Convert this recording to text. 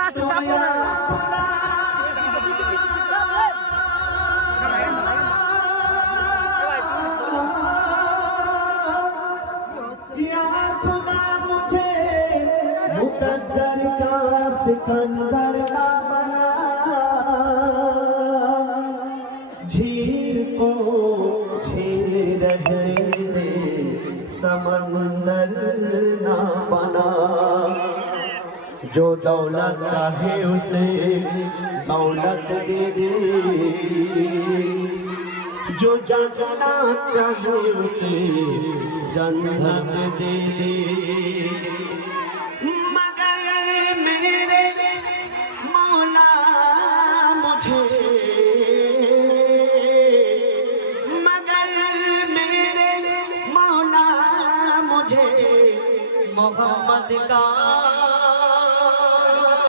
রাস্তা চাপো না मुकद्दर का सिकंदर ना बना, झील को झील रहने दे, समंदर ना बना। जो दौलत चाहे उसे दौलत दे दे, जो जाना चाहे उसे जन्नत दे दे। मोहम्मद का